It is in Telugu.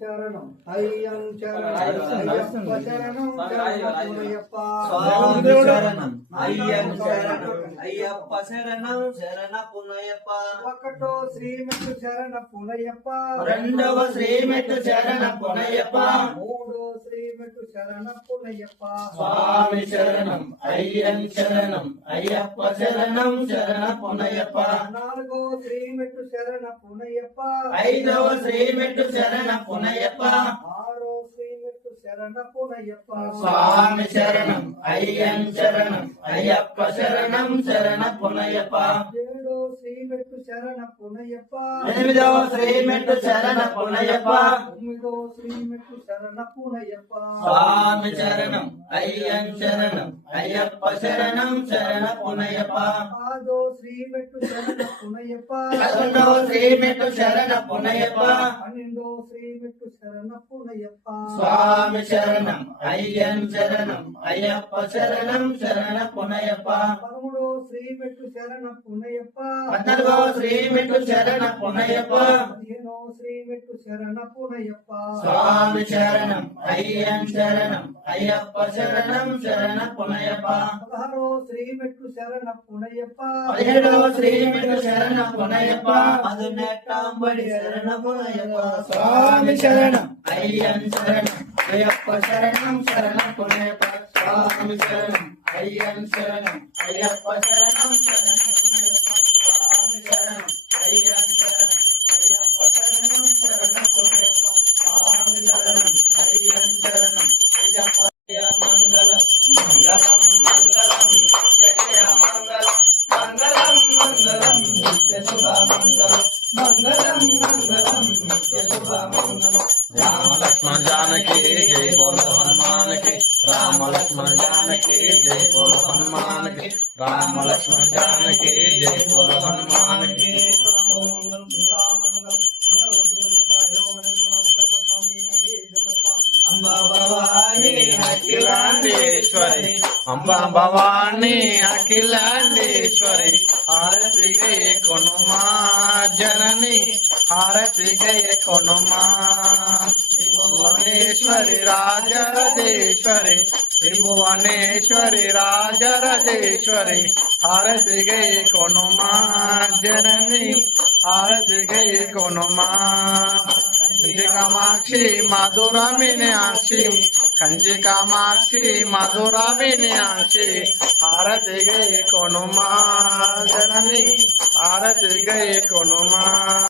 శరణం అయ్యం శరణం అయ్యప్ప శరణం శరణమయ్యప్ప స్వామి శరణం అయ్యం శరణం అయ్యప్ప శరణం శరణపునయ్యప్ప. ఒకటో శ్రీమెట్టు శరణ పునయ్యప్ప, రెండవ శ్రీమెట్టు శరణపునయ్యప్ప, మూడో శ్రీమెట్టు శరణ పునయ్యప్ప. స్వామి శరణం అయ్యం శరణం అయ్యప్ప శరణం శరణపునయ్యప్ప. నాలుగో శ్రీమెట్టు శరణ పునయ్యప్ప, ఐదవ శ్రీమెట్టు శరణపునయ్యప్ప, ఆరో శ్రీమెట్టు శరణ పునయ్యప్ప. స్వామి శరణం అయ్యం శరణం అయ్యప్ప శరణం శరణపునయ్యప్ప. ఏడో శ్రీమెట్టు శరణ పునయ్యప్ప, ఎనిమిదవ శ్రీమెట్టు శరణపునయ్యప్ప, తొమ్మిదో శ్రీమెట్టు శరణ పునయ్యప్ప. స్వామి శరణం అయ్యం శరణం అయ్యప్ప శరణం శరణపునయ్యప్ప. పదో శ్రీమెట్టు శరణ పునయ్యప్ప, 11వ శ్రీమెట్టు శరణపునయ్యప్ప, 12ో శ్రీమెట్టు శరణ పునయ్యప్ప. స్వామి శరణం అయ్యం శరణం అయ్యప్ప శరణం శరణపునయ్యప్ప. 13ో శ్రీమెట్టు శరణ పునయ్యప్ప, 14వ శ్రీమెట్టు శరణపునయ్యప్ప, 15ో శ్రీమెట్టు శరణ పునయ్యప్ప. స్వామి శరణం అయ్యం శరణం అయ్యప్ప శరణం శరణపునయ్యప్ప. 16ో శ్రీమెట్టు శరణ పునయ్యప్ప, 17వ శ్రీమెట్టు శరణపునయ్యప్ప, 18వ శరణపునయ్యప్ప. స్వామి శరణం అయ్యం శరణం అయ్యప్ప శరణం శరణపునయ్యప్ప. స్వామి శరణం అయ్యం శరణం అయ్యప్ప శరణం శరణపునయ్యప్ప. స్వామి శరణం అయ్యం శరణం అయ్యప్ప శరణం శరణపునయ్యప్ప. స్వామి శరణం అయ్యం శరణం అయ్యప్ప. మంగళం మంగళం మంగళం జయ మంగళం మంగళం మంగళం నిత్య శుభ మంగళం మంగళం మంగళం నిత్య శుభ మంగళం. రామ లక్ష్మణ జానకి జై బోలో హనుమాన్ కి, రామ లక్ష్మణ జానకి జై బోలో హనుమాన్ కి, రామ లక్ష్మణ జానకి జై బోలో హనుమాన్ కి. అంబా భవాని అఖిలాండేశ్వరి, అంబా భవాని అఖిలాండేశ్వరి, హారతి గయ కొనుమా జనని, హారతి గయ కొనుమా. త్రిభువనేశ్వరి రాజరాజేశ్వరి, త్రిభువనేశ్వరి రాజరాజేశ్వరి, హారతి గయ కొనుమా జనని, హారతి గయ కొనుమా. కంచి కామాక్షి మధుర మీనాక్షి, కంచి కామాక్షి మధుర మీనాక్షి, హారతి గై కొనుమా జనని, హారతి గై కొనుమా.